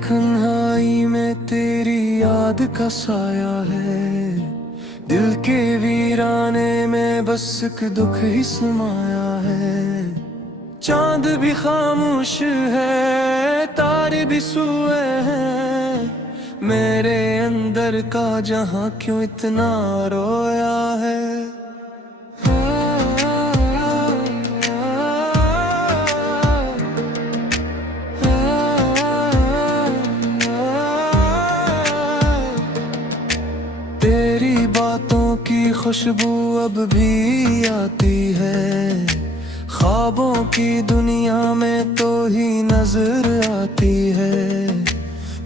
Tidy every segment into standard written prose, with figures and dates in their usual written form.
कन्हाई में तेरी याद का साया है। दिल के वीराने में बस एक दुख ही समाया है। चांद भी खामोश है, तारे भी सोए हैं। मेरे अंदर का जहां क्यों इतना रोया है। तेरी बातों की खुशबू अब भी आती है। ख्वाबों की दुनिया में तो ही नजर आती है।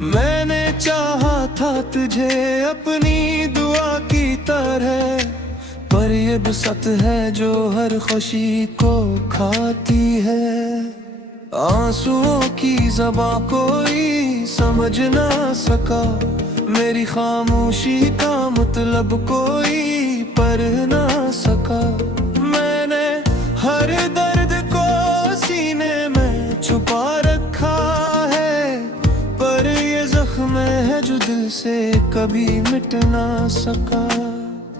मैंने चाहा था तुझे अपनी दुआ की तरह, पर ये बिसत है जो हर खुशी को खाती है। आंसुओं की ज़बां कोई समझ ना सका, मेरी खामोशी का मतलब कोई पढ़ ना सका। मैंने हर दर्द को सीने में छुपा रखा है, पर ये जख्म है जो दिल से कभी मिट ना सका।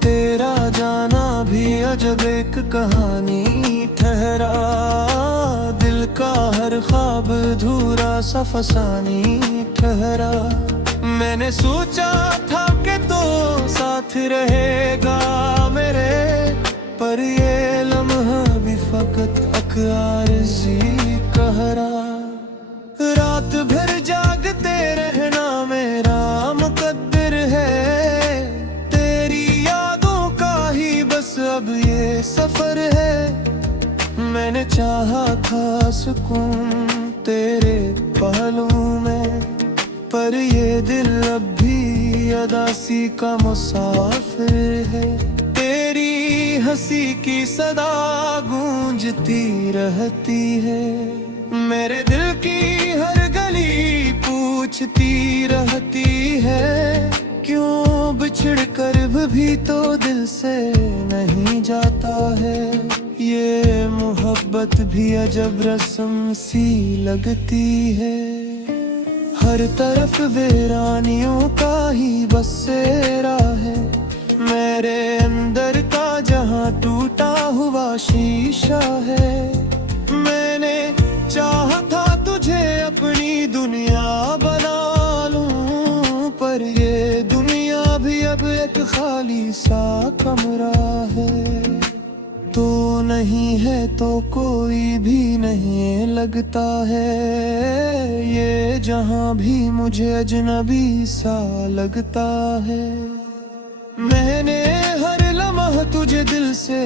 तेरा जाना भी अजब एक कहानी ठहरा, दिल का हर ख्वाब अधूरा सा फसानी ठहरा। मैंने सोचा था कि तो साथ रहेगा मेरे, पर ये लम्हा भी फकत एक आरज़ी कहरा। रात भर जागते रहना मेरा मुकद्दर है, तेरी यादों का ही बस अब ये सफर है। मैंने चाहा था सुकून तेरे पहलू में, पर ये दिल अब भी अदासी का मुसाफिर है। तेरी हंसी की सदा गूंजती रहती है, मेरे दिल की हर गली पूछती रहती है। क्यों बिछड़ कर भी तो दिल से नहीं जाता है। ये मोहब्बत भी अजब रस्म सी लगती है। हर तरफ वीरानियों का ही बसेरा है, मेरे अंदर का जहां टूटा हुआ शीशा है। मैंने चाहा था तुझे अपनी दुनिया बना लूं, पर ये दुनिया भी अब एक खाली सा कमरा है। तो नहीं है तो कोई भी नहीं लगता है, ये जहां भी मुझे अजनबी सा लगता है। मैंने हर लम्हा तुझे दिल से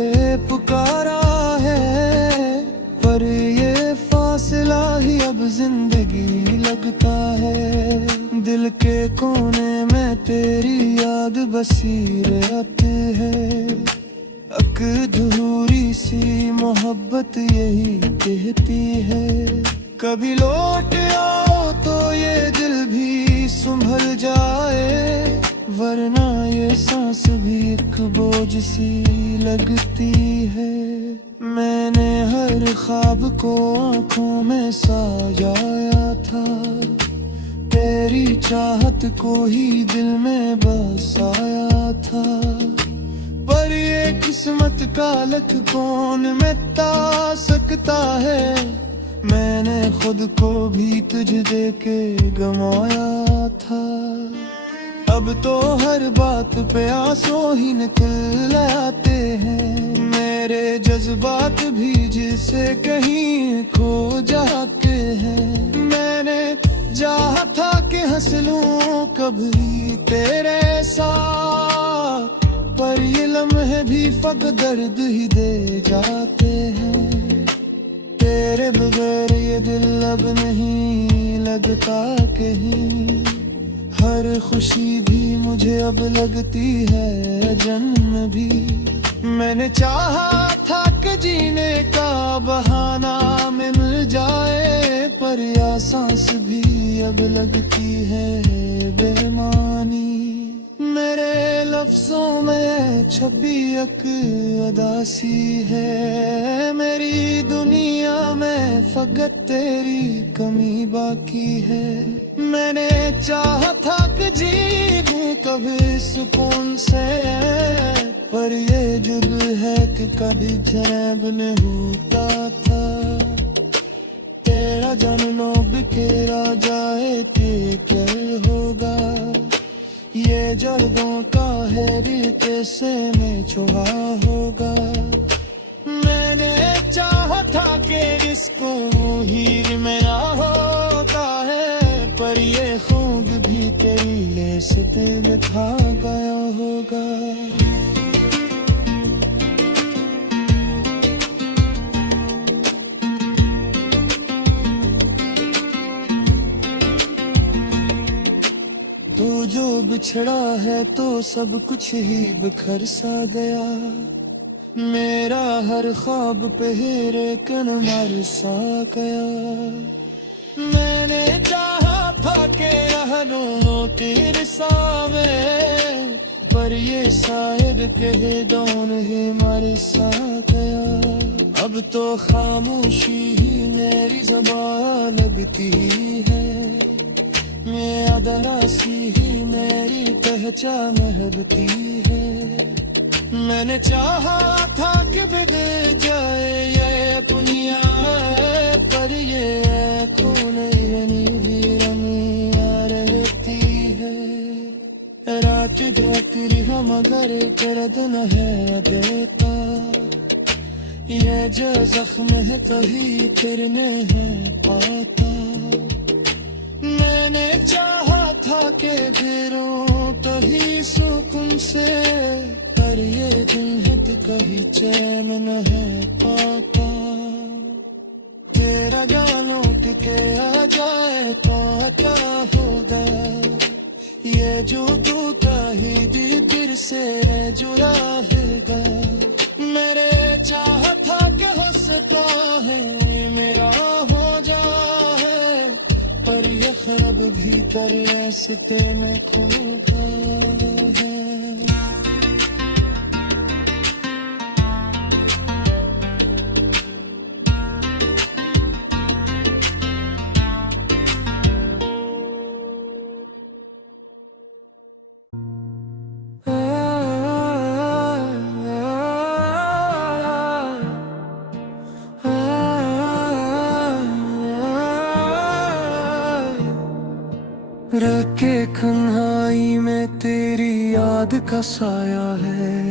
पुकारा है, पर ये फासला ही अब जिंदगी लगता है। दिल के कोने में तेरी याद बसी रहती है, अधूरी सी मोहब्बत यही कहती है। कभी लौट आओ तो ये दिल भी संभल जाए, वरना ये सांस भी एक बोझ सी लगती है। मैंने हर ख्वाब को आंखों में सजाया था, तेरी चाहत को ही दिल में बसाया था। पर ये किस्मत का लख कौन मिटा सकता है, मैंने खुद को भी तुझ दे के गंवाया था। अब तो हर बात पे आंसू ही निकल आते हैं, मेरे जज्बात भी जिसे कहीं खो जाते हैं। मैंने चाहा था कि हंस लूं कभी तेरे साथ, पर ये लम्हे भी फक दर्द ही दे जाते हैं। तेरे बगैर ये दिल अब नहीं लगता कहीं, हर खुशी भी मुझे अब लगती है जन्म भी। मैंने चाहा था कि जीने का बहाना मिल जाए, पर या सांस भी अब लगती है बेमानी। मेरे लफ्जों में छपी एक अदासी है, मेरी दुनिया में फकत तेरी कमी बाकी है। मैंने चाहा था कि जी लूं कभी सुकून से, पर ये जुर्म है कि कभी जैब न होता था। तेरा जानना बिखेरा जाए कि क्या होगा, ये जड़ों का है रिश्ते से में छुआ होगा। मैंने चाहा था कि इसको हीर मेरा होता है, पर ये खूब भी तेरी लेस पे दिखा गया होगा। तू जो बिछड़ा है तो सब कुछ ही बिखर सा गया, मेरा हर ख्वाब पहरे कन मर सा गया। मैंने चाहा था कि रह लूं तेरे सावे, पर ये शायद कह दोन ही मर सा गया। अब तो खामोशी ही मेरी ज़बान लगती है, मैं अदरासी ही मेरी पहचान महबती है। मैंने चाहा था कि बिगड़ जाए ये दुनिया, पर ये खून यानी रमिया रहती है। रात ढकरी हम मगर दर्द न है देता, ये जो जख्म है तो ही फिरने है पाता। मैंने चाहा था कि गिरूं तो ही सुकून से, पर ये दिल है तो कहीं चैन न है पाता। तेरा जानो के आ जाए तो क्या होगा, ये जो तू का ही दिल फिर से जुड़ा हैगा। मेरे चाहा था कि हो सकता है मेरा हो जाए, पर ये ख्वाब भीतर रास्ते में खो गया है। रह के कन्हाई में तेरी याद का साया है,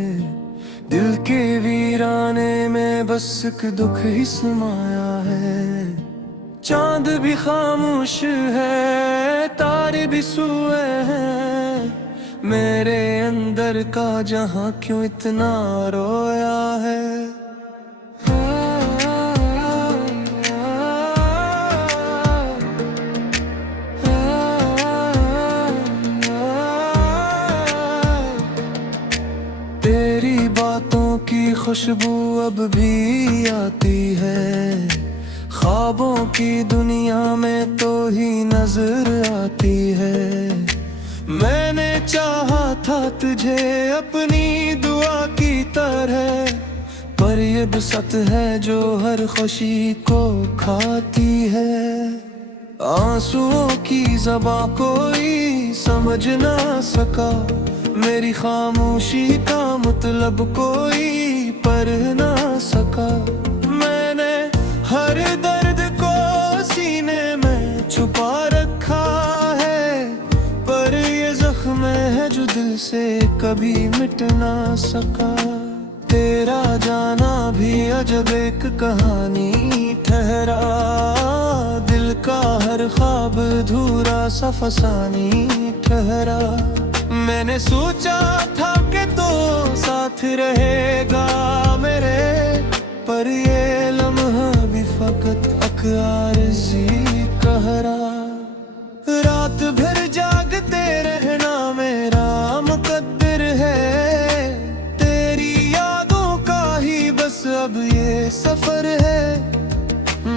दिल के वीराने में बस एक दुख ही समाया है। चांद भी खामोश है, तारे भी सोए हैं, मेरे अंदर का जहां क्यों इतना रोया है। तेरी बातों की खुशबू अब भी आती है, ख्वाबों की दुनिया में तो ही नजर आती है। मैंने चाहा था तुझे अपनी दुआ की तरह, पर ये बसत है जो हर खुशी को खाती है। आंसुओं की ज़बां कोई समझ ना सका, मेरी खामोशी का मतलब कोई पढ़ ना सका। मैंने हर दर्द को सीने में छुपा रखा है, पर ये जख्म है जो दिल से कभी मिट ना सका। तेरा जाना भी अजब एक कहानी ठहरा, दिल का हर ख्वाब अधूरा सा फसानी ठहरा। मैंने सोचा था कि तो साथ रहेगा मेरे, पर ये लम्हा भी फकत एक आरज़ी कहरा। रात भर जागते रहना मेरा मुकद्दर है, तेरी यादों का ही बस अब ये सफर है।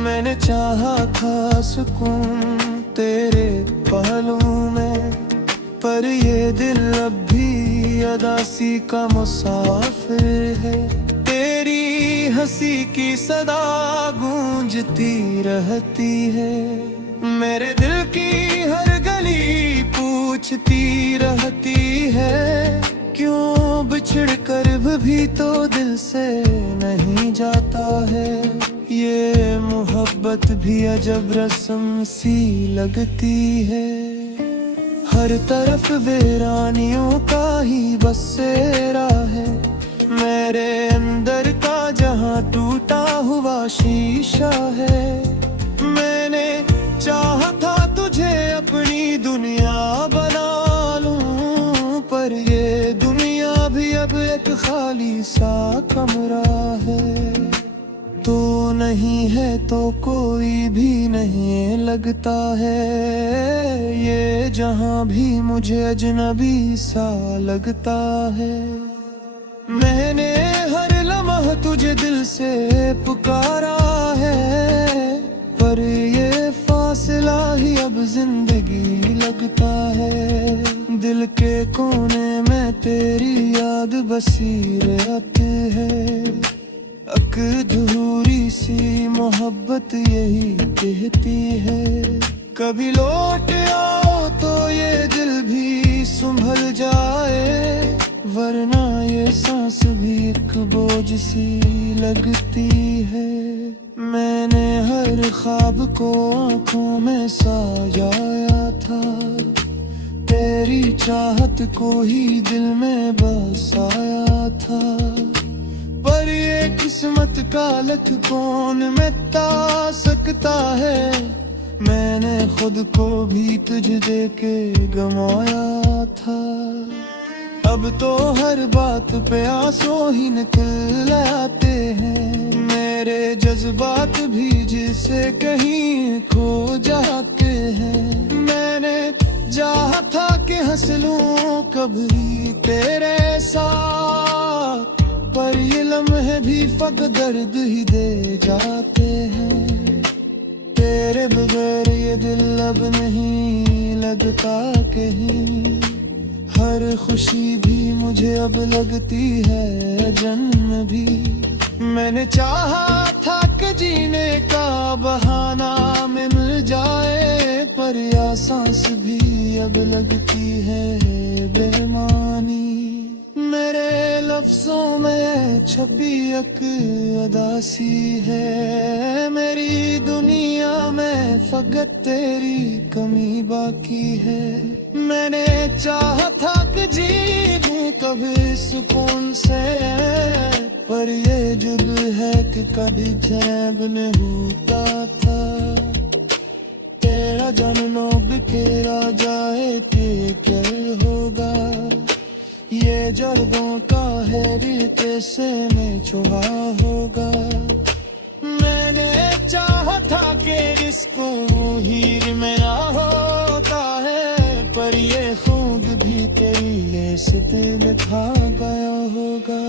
मैंने चाहा था सुकून तेरे पहलू में, पर ये दिल अब भी अदासी का मुसाफिर है। तेरी हंसी की सदा गूंजती रहती है। मेरे दिल की हर गली पूछती रहती है, क्यों बिछड़ कर भी तो दिल से नहीं जाता है। ये मोहब्बत भी अजब रस्म सी लगती है, हर तरफ वीरानियों का ही बसेरा है। मेरे अंदर का जहां टूटा हुआ शीशा है। मैंने चाहा था तुझे अपनी दुनिया बना लूं, पर ये दुनिया भी अब एक खाली सा कमरा है। तू नहीं है तो कोई भी नहीं लगता है, ये जहां भी मुझे अजनबी सा लगता है। मैंने हर लम्हा तुझे दिल से पुकारा है, पर ये फासला ही अब जिंदगी लगता है। दिल के कोने में तेरी याद बसी रहती है, अधूरी सी मोहब्बत यही कहती है। कभी लौट आओ तो ये दिल भी संभल जाए, वरना ये सांस भी एक बोझ सी लगती है। मैंने हर ख्वाब को आंखों में सजाया था, तेरी चाहत को ही दिल में बसाया था। पर ये किस्मत का लख कौन मिटा सकता है, मैंने खुद को भी तुझ दे के गंवाया था। अब तो हर बात पे आंसू ही निकल आते हैं, मेरे जज्बात भी जिसे कहीं खो जाते हैं। मैंने चाहा था कि हंस लूं कभी तेरे साथ, पर ये लम्हे भी फक दर्द ही दे जाते हैं। तेरे बगैर ये दिल अब नहीं लगता कहीं, हर खुशी भी मुझे अब लगती है जन्म भी। मैंने चाहा था कि जीने का बहाना मिल जाए, पर यह सांस भी अब लगती है बेमानी। मेरे लफ्जों में छपी एक अदासी है, मेरी दुनिया में फकत तेरी कमी बाकी है। मैंने चाहा था कि जी लूं कभी सुकून से, पर ये जुग है कि कभी जैब नहीं होता था। तेरा जानो बिखेरा जाए कि क्या होगा, ये जर्दों का है रिश्ते से में छुआ होगा। मैंने चाहा था कि इसको हीर मेरा होता है, पर ये खूब भी तेरी सिते में खा गया होगा।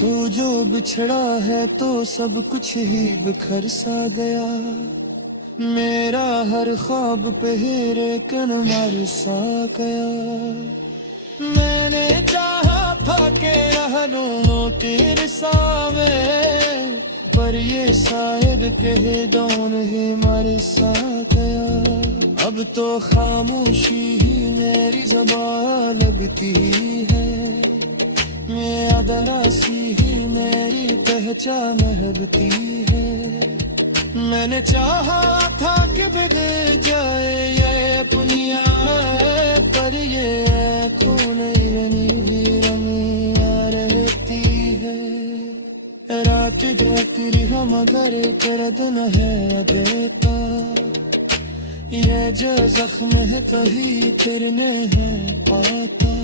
तू जो बिछड़ा है तो सब कुछ ही बिखर सा गया, मेरा हर ख्वाब पहरे कन मर सा गया। मैंने चाहा था कि रह लूं तेरे सावे, पर ये शायद कहे दौन ही मर सा गया। अब तो खामोशी ही मेरी ज़बान लगती है, ये अदरासी ही मेरी पहचान महबती है। मैंने चाहा था कि बिगड़ जाए ये अपनिया, पर ये खून रमिया रहती है। रात जाती हम अगर करद न है देता, ये जो जख्म है कहीं फिर नहीं पाता।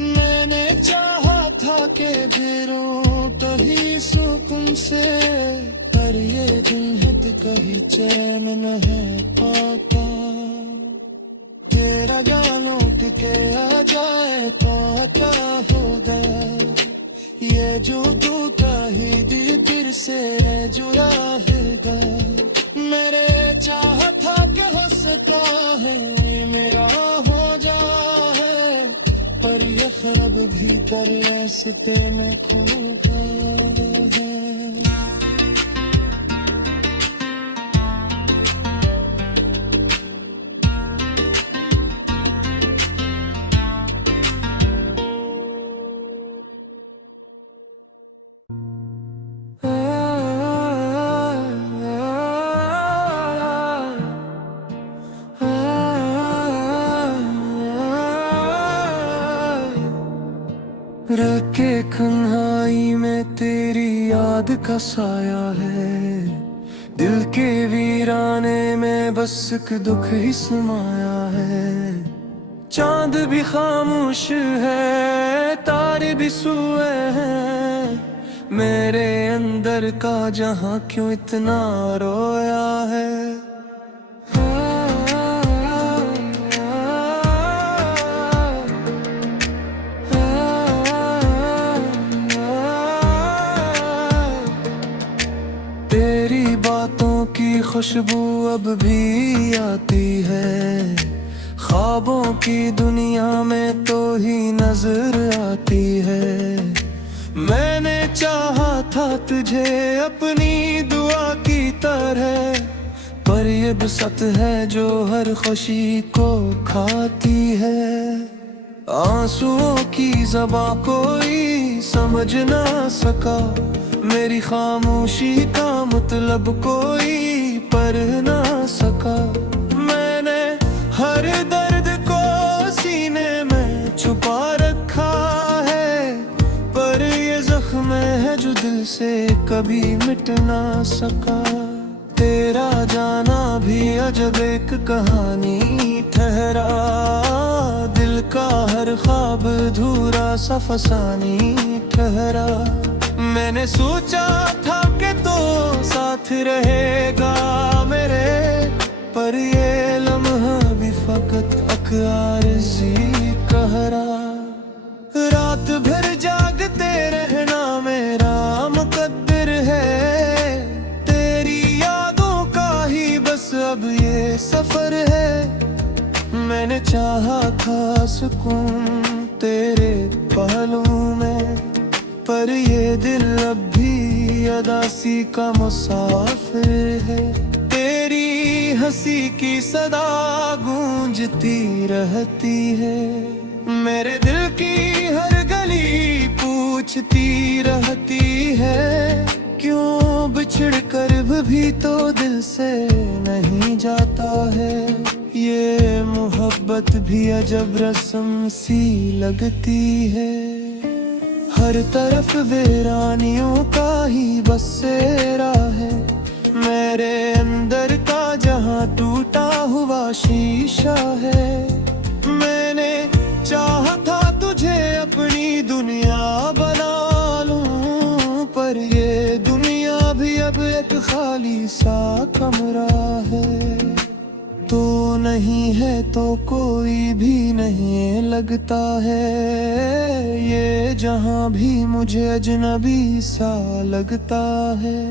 मैंने चाहा था कि फिरूं कहीं सुकून से, पर ये दिल है तो कहीं चैन न है पाता। तेरा जानो के आ जाए तो क्या होगा, ये जो तू का ही दिल से जुड़ा है। मेरे चाहा था कि हो सका है मेरा हो जा, भीतर रास्ते में खो गए हैं। रखे कन्हाई में तेरी याद का साया है, दिल के वीराने में बस एक दुख ही समाया है। चांद भी खामोश है, तारे भी सोए हैं, मेरे अंदर का जहां क्यों इतना रोया है। तेरी बातों की खुशबू अब भी आती है, ख्वाबों की दुनिया में तो ही नजर आती है। मैंने चाहा था तुझे अपनी दुआ की तरह, पर ये बसत है जो हर खुशी को खाती है। आंसुओं की ज़बां कोई समझ ना सका, मेरी खामोशी का मतलब कोई पढ़ ना सका। मैंने हर दर्द को सीने में छुपा रखा है, पर ये जख्म है जो दिल से कभी मिट ना सका। तेरा जाना भी अजब एक कहानी ठहरा, दिल का हर ख्वाब अधूरा सा फसानी ठहरा। मैंने सोचा था कि तो साथ रहेगा मेरे, पर ये लम्हा भी फकत एक आरज़ी कहरा। रात भर जागते रहना मेरा मुकद्दर है, तेरी यादों का ही बस अब ये सफर है। मैंने चाहा था सुकून तेरे पहलू में, पर ये दिल अब भी अदासी का मुसाफिर है। तेरी हंसी की सदा गूंजती रहती है, मेरे दिल की हर गली पूछती रहती है। क्यों बिछड़ कर भी तो दिल से नहीं जाता है, ये मोहब्बत भी अजब रस्म सी लगती है। हर तरफ वीरानियों का ही बसेरा है, मेरे अंदर का जहां टूटा हुआ शीशा है। मैंने चाहा था तुझे अपनी दुनिया बना लूं, पर ये दुनिया भी अब एक खाली सा कमरा है। तो नहीं है तो कोई भी नहीं लगता है, ये जहां भी मुझे अजनबी सा लगता है।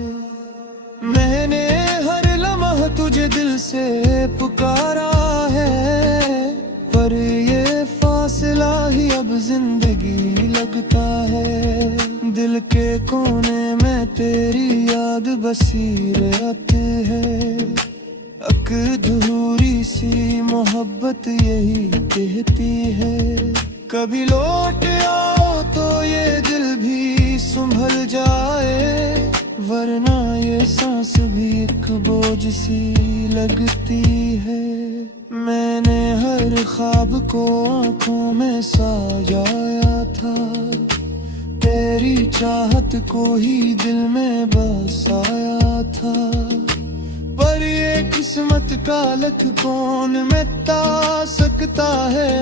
मैंने हर लम्हा तुझे दिल से पुकारा है, पर ये फासला ही अब जिंदगी लगता है। दिल के कोने में तेरी याद बसी रहती है, अधूरी सी मोहब्बत यही कहती है। कभी लौट आओ तो ये दिल भी संभल जाए, वरना ये सांस भी एक बोझ सी लगती है। मैंने हर ख्वाब को आंखों में सजाया था, तेरी चाहत को ही दिल में बसाया था। पर ये किस्मत का लख कौन मिटा सकता है,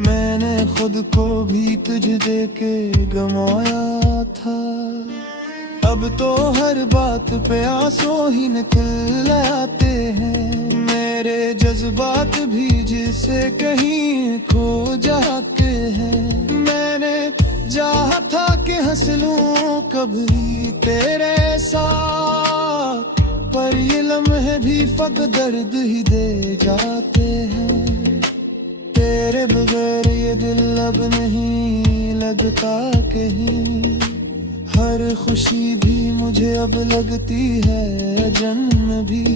मैंने खुद को भी तुझ देके गंवाया था। अब तो हर बात पे आंसू ही निकल आते हैं, मेरे जज्बात भी जिसे कहीं खो जाते हैं। मैंने चाहा था कि हंस लूं कभी तेरे साथ, पर ये लम्हे भी फक दर्द ही दे जाते हैं। तेरे बगैर ये दिल अब नहीं लगता कहीं। हर खुशी भी मुझे अब लगती है जन्म भी।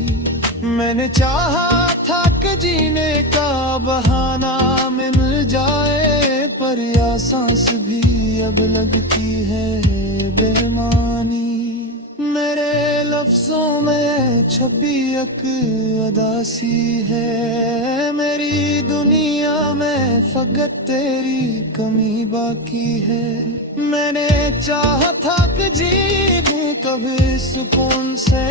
मैंने चाहा था कि जीने का बहाना मिल जाए, पर या सांस भी अब लगती है बेमानी। मेरे लफ्जों में छपी एक अदासी है, मेरी दुनिया में फकत तेरी कमी बाकी है। मैंने चाहा था कि जी लूं कभी सुकून से,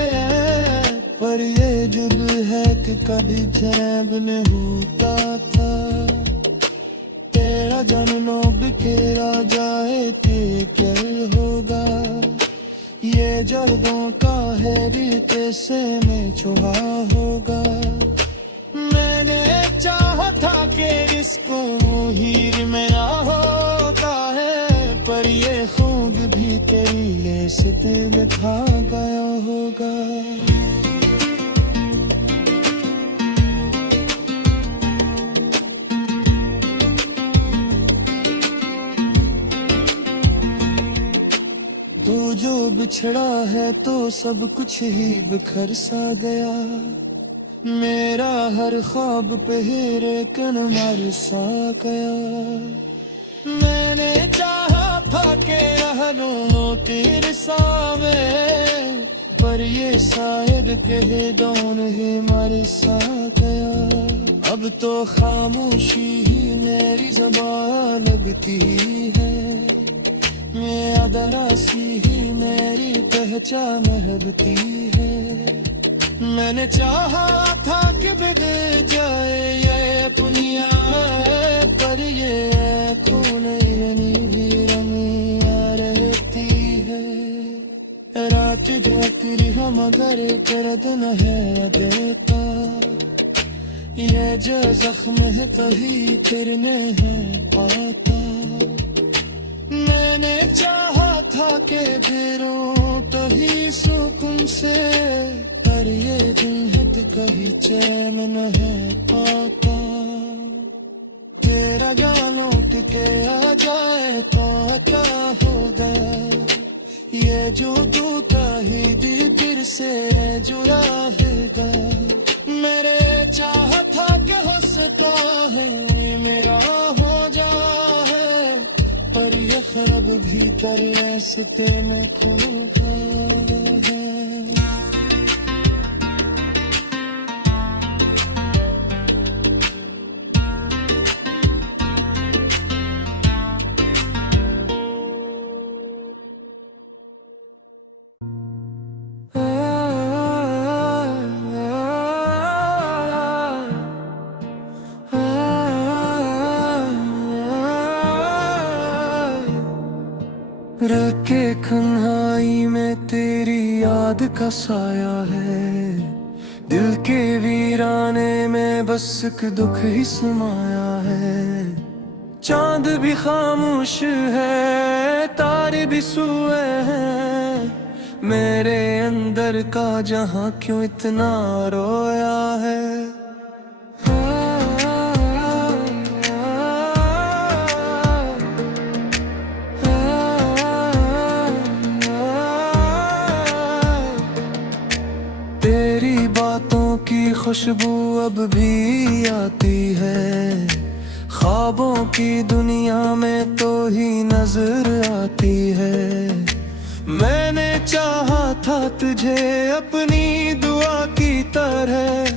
पर ये जुद है कि कभी जैब न होता था। तेरा जानना बिखेरा जाए तो क्या होगा, ये जर्दों का है रिश्ते से में छुआ होगा। मैंने चाहा था कि इसको हीर मेरा होता है, पर ये खूब भी तेरी लेसते बिठा गया होगा। तू जो बिछड़ा है तो सब कुछ ही बिखर सा गया। मेरा हर ख्वाब पहरे कन मर सा गया। मैंने चाहा था कि रह लूं तेरे सावे, पर ये शायद कह दौन ही मर सा गया। अब तो खामोशी ही मेरी ज़बान लगती है, मैं दरासी ही मेरी पहचान महबती है। मैंने चाहा था कि बिद जाए ये अपनिया, पर ये खून ये रमिया रहती है। रात जाकरी हम अगर करद न है देता, ये जो जख्म है तभी फिर है पाता। मैंने चाहा था कि फिरूं कहीं सुकून से, पर ये दिन है तो कहीं चैन न है पाता। तेरा जानो के आ जाए तो क्या होगा, ये जो टूटा ही दिल फिर से जुड़ा है। मेरे चाहा था कि हो सकता है मेरा हो जाए, पर ये ख्वाब भीतर रास्ते में खो गया है। रह के कन्हाई में तेरी याद का साया है, दिल के वीराने में बस एक दुख ही समाया है। चांद भी खामोश है, तारे भी सोए हैं, मेरे अंदर का जहां क्यों इतना रोया है। तेरी बातों की खुशबू अब भी आती है, ख्वाबों की दुनिया में तो ही नजर आती है। मैंने चाहा था तुझे अपनी दुआ की तरह,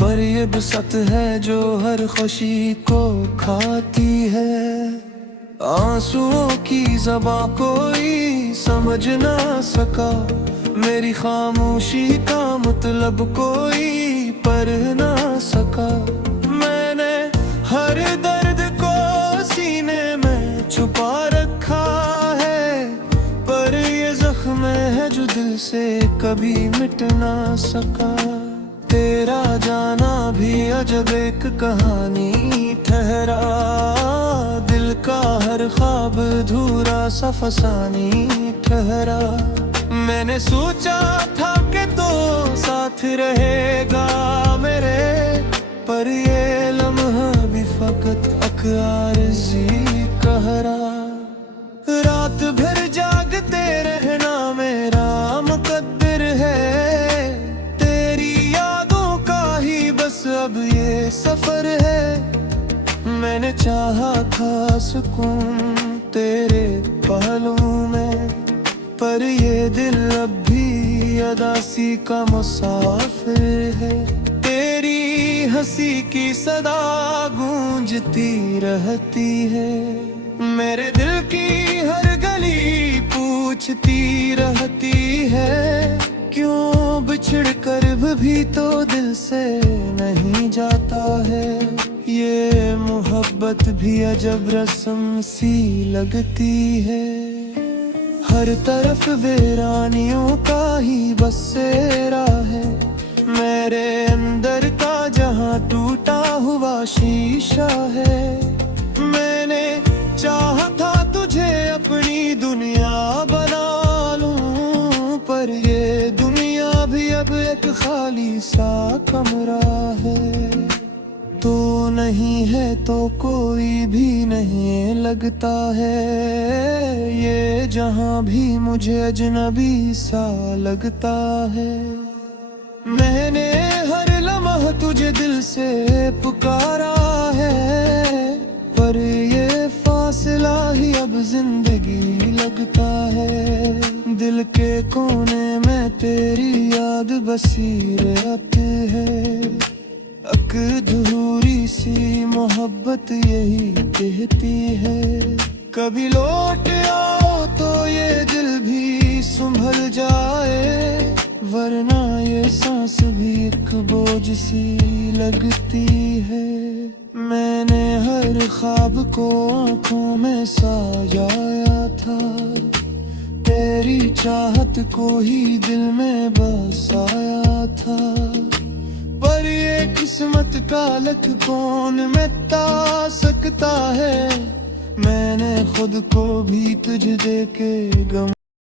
पर ये बसत है जो हर खुशी को खाती है। आंसुओं की ज़बां कोई समझ ना सका, मेरी खामोशी का मतलब कोई पढ़ ना सका। मैंने हर दर्द को सीने में छुपा रखा है, पर ये जख्म है जो दिल से कभी मिट ना सका। तेरा जाना भी अजब एक कहानी ठहरा, दिल का हर ख्वाब अधूरा सा फसानी ठहरा। मैंने सोचा था कि तो साथ रहेगा मेरे, पर ये लम्हा भी फकत अकआरज़ी कहरा। रात भर जागते रहना मेरा मुकद्दर है, तेरी यादों का ही बस अब ये सफर है। मैंने चाहा था सुकून तेरे पहलू में, पर ये दिल अब भी अदासी का मुसाफिर है। तेरी हंसी की सदा गूंजती रहती है, मेरे दिल की हर गली पूछती रहती है। क्यों बिछड़ कर भी तो दिल से नहीं जाता है, ये मोहब्बत भी अजब रस्म सी लगती है। हर तरफ वीरानियों का ही बसेरा है, मेरे अंदर का जहां टूटा हुआ शीशा है। मैंने चाहा था तुझे अपनी दुनिया बना लूं, पर ये दुनिया भी अब एक खाली सा कमरा है। तो नहीं है तो कोई भी नहीं लगता है, ये जहां भी मुझे अजनबी सा लगता है। मैंने हर लम्हा तुझे दिल से पुकारा है, पर ये फासला ही अब जिंदगी लगता है। दिल के कोने में तेरी याद बसी रहती है, अधूरी सी मोहब्बत यही कहती है। कभी लौट आओ तो ये दिल भी संभल जाए, वरना ये सांस भी एक बोझ सी लगती है। मैंने हर ख्वाब को आंखों में सजाया था, तेरी चाहत को ही दिल में बसाया था। पर ये किस्मत का लख कौन मिटा सकता है, मैंने खुद को भी तुझ दे के गम